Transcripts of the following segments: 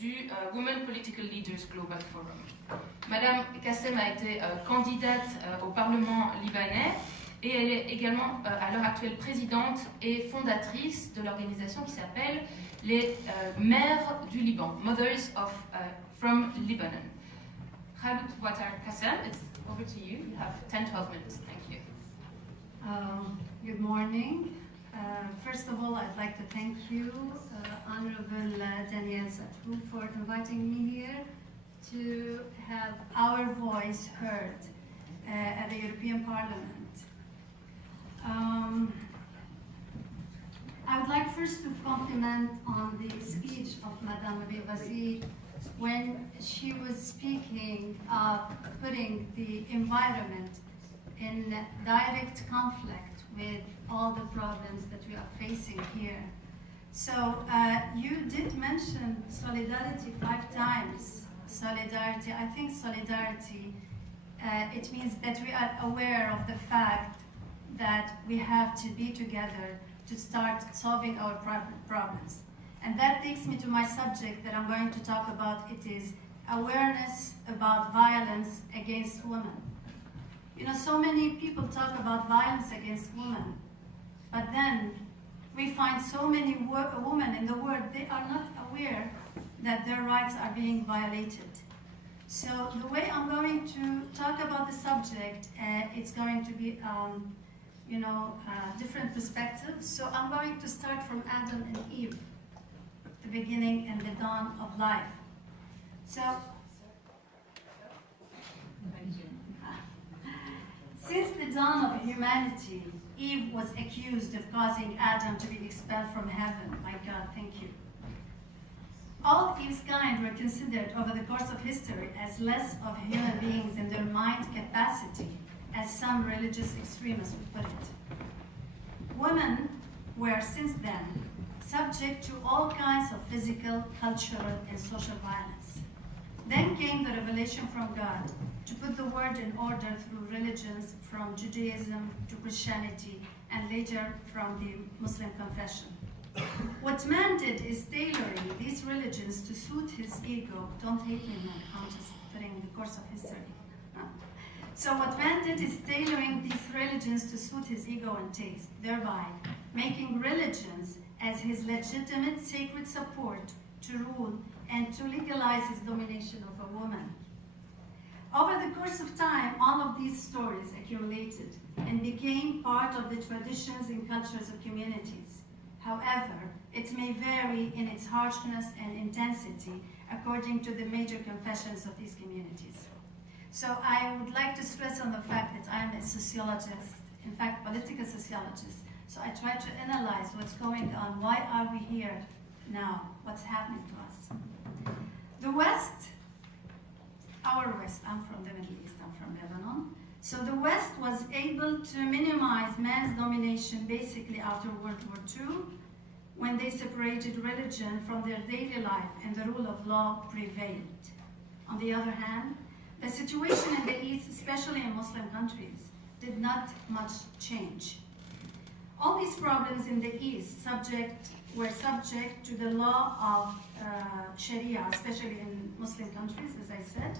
du Women Political Leaders Global Forum. Madame Kassem a été candidate au Parlement libanais et elle est également à l'heure actuelle présidente et fondatrice de l'organisation qui s'appelle les Mères du Liban, Mothers from Lebanon. Khalout Watar Kassem, it's over to you. You have 10-12 minutes. Thank you. Good morning. First of all, I'd like to thank you, Honorable Danielle Zatou, for inviting me here to have our voice heard at the European Parliament. I would like first to compliment on the speech of Madame Rivasi when she was speaking of putting the environment in direct conflict with all the problems that we are facing here. So you did mention solidarity 5 times. Solidarity, I think solidarity, it means that we are aware of the fact that we have to be together to start solving our problems. And that takes me to my subject that I'm going to talk about. It is awareness about violence against women. You know, so many people talk about violence against women, but then we find so many women in the world, they are not aware that their rights are being violated. So the way I'm going to talk about the subject, it's going to be, different perspectives. So I'm going to start from Adam and Eve, the beginning and the dawn of life. So, since the dawn of humanity, Eve was accused of causing Adam to be expelled from heaven. My God, thank you. All Eve's kind were considered over the course of history as less of human beings in their mind capacity, as some religious extremists would put it. Women were, since then, subject to all kinds of physical, cultural, and social violence. Then came the revelation from God to put the world in order through religions from Judaism to Christianity and later from the Muslim confession. What man did is tailoring these religions to suit his ego. Don't hate me, man. I'm just putting the course of history. So what man did is tailoring these religions to suit his ego and taste, thereby making religions as his legitimate sacred support to rule and to legalize his domination of a woman. Over the course of time, all of these stories accumulated and became part of the traditions and cultures of communities. However, it may vary in its harshness and intensity according to the major confessions of these communities. So I would like to stress on the fact that I am a sociologist, in fact, political sociologist. So I try to analyze what's going on. Why are we here now? What's happening to us? The West, our West, I'm from the Middle East, I'm from Lebanon. So the West was able to minimize man's domination basically after World War II, when they separated religion from their daily life and the rule of law prevailed. On the other hand, the situation in the East, especially in Muslim countries, did not much change. All these problems in the East were subject to the law of Sharia, especially in Muslim countries, as I said,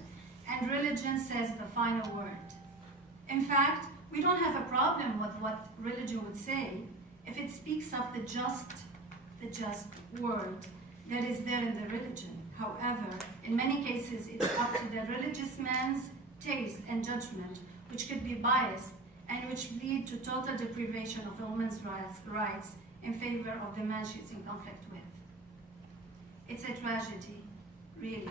and religion says the final word. In fact, we don't have a problem with what religion would say if it speaks of the just word that is there in the religion. However, in many cases, it's up to the religious man's taste and judgment, which could be biased and which lead to total deprivation of a woman's rights in favor of the man she's in conflict with. It's a tragedy, really,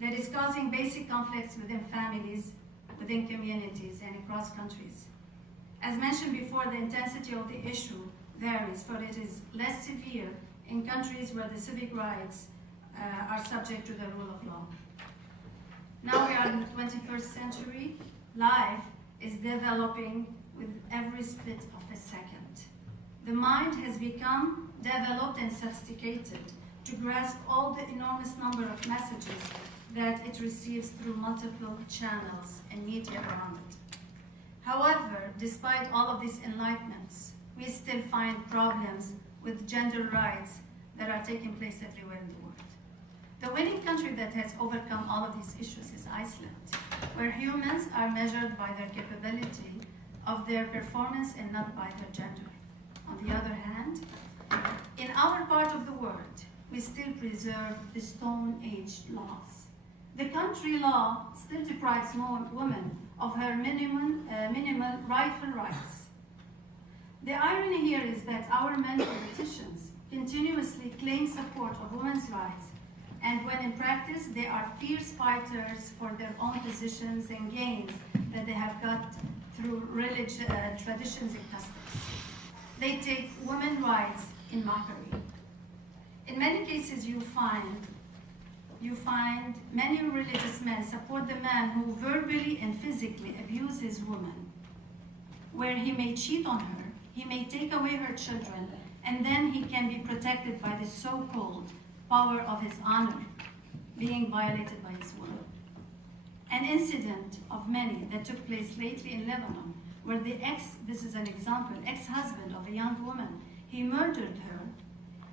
that is causing basic conflicts within families, within communities, and across countries. As mentioned before, the intensity of the issue varies, for it is less severe in countries where the civic rights are subject to the rule of law. Now we are in the 21st century. Life is developing with every split of a second. The mind has become developed and sophisticated to grasp all the enormous number of messages that it receives through multiple channels and media around it. However, despite all of these enlightenments, we still find problems with gender rights that are taking place everywhere in the world. The winning that has overcome all of these issues is Iceland, where humans are measured by their capability of their performance and not by their gender. On the other hand, in our part of the world, we still preserve the Stone Age laws. The country law still deprives women of her minimal rightful rights. The irony here is that our men politicians continuously claim support of women's rights, and when in practice they are fierce fighters for their own positions and gains that they have got through religious traditions and customs. They take women's rights in mockery. In many cases you find many religious men support the man who verbally and physically abuses women, where he may cheat on her, he may take away her children, and then he can be protected by the so-called power of his honor being violated by his will. An incident of many that took place lately in Lebanon, where this is an example, ex-husband of a young woman, he murdered her,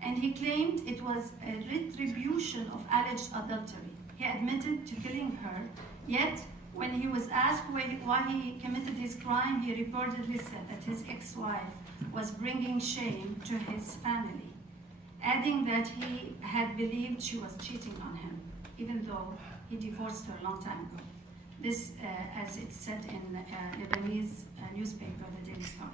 and he claimed it was a retribution of alleged adultery. He admitted to killing her, yet when he was asked why he committed his crime, he reportedly said that his ex-wife was bringing shame to his family, adding that he had believed she was cheating on him, even though he divorced her a long time ago. This, as it's said in Lebanese newspaper, the Daily Star.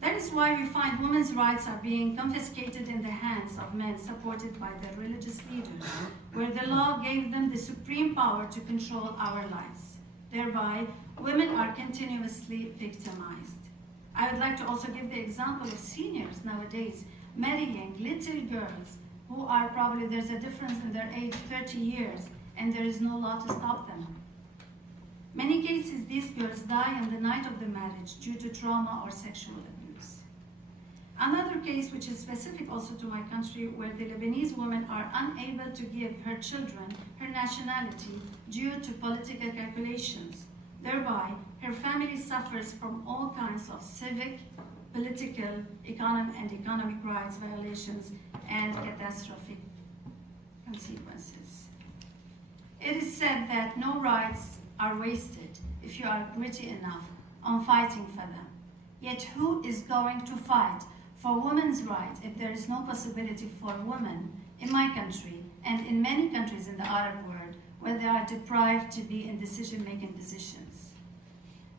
That is why we find women's rights are being confiscated in the hands of men supported by their religious leaders, where the law gave them the supreme power to control our lives. Thereby, women are continuously victimized. I would like to also give the example of seniors nowadays marrying little girls who are probably, there's a difference in their age, 30 years, and there is no law to stop them. Many cases, these girls die in the night of the marriage due to trauma or sexual abuse. Another case, which is specific also to my country, where the Lebanese women are unable to give her children her nationality due to political calculations. Thereby, her family suffers from all kinds of civic, political, economic rights violations and catastrophic consequences. It is said that no rights are wasted if you are gritty enough on fighting for them. Yet who is going to fight for women's rights if there is no possibility for women in my country and in many countries in the Arab world where they are deprived to be in decision-making positions?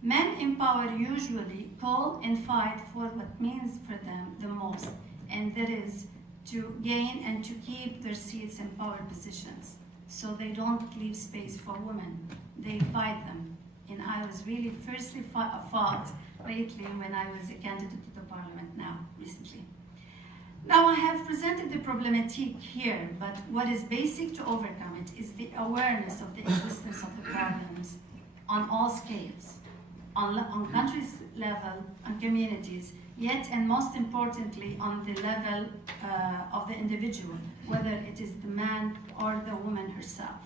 Men in power usually call and fight for what means for them the most, and that is to gain and to keep their seats in power positions. So they don't leave space for women. They fight them. And I was really fiercely fought lately when I was a candidate to the parliament recently. Now I have presented the problematic here, but what is basic to overcome it is the awareness of the existence of the problems on all scales, on countries level, on communities, yet and most importantly on the level of the individual, whether it is the man or the woman herself.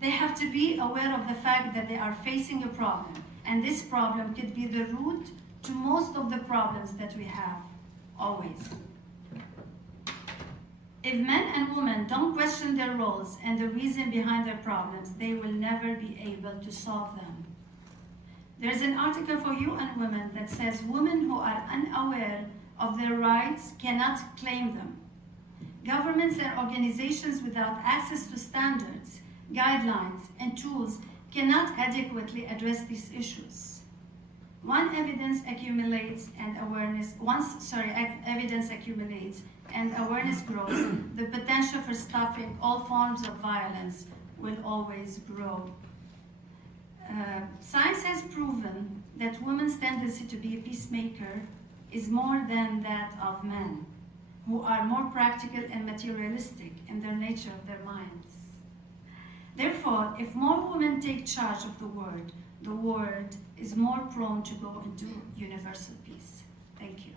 They have to be aware of the fact that they are facing a problem, and this problem could be the root to most of the problems that we have, always. If men and women don't question their roles and the reason behind their problems, they will never be able to solve them. There's an article for UN Women that says women who are unaware of their rights cannot claim them. Governments and organizations without access to standards, guidelines, and tools cannot adequately address these issues. Once evidence accumulates and awareness grows, the potential for stopping all forms of violence will always grow. Science has proven that women's tendency to be a peacemaker is more than that of men, who are more practical and materialistic in their nature of their minds. Therefore, if more women take charge of the world is more prone to go into universal peace. Thank you.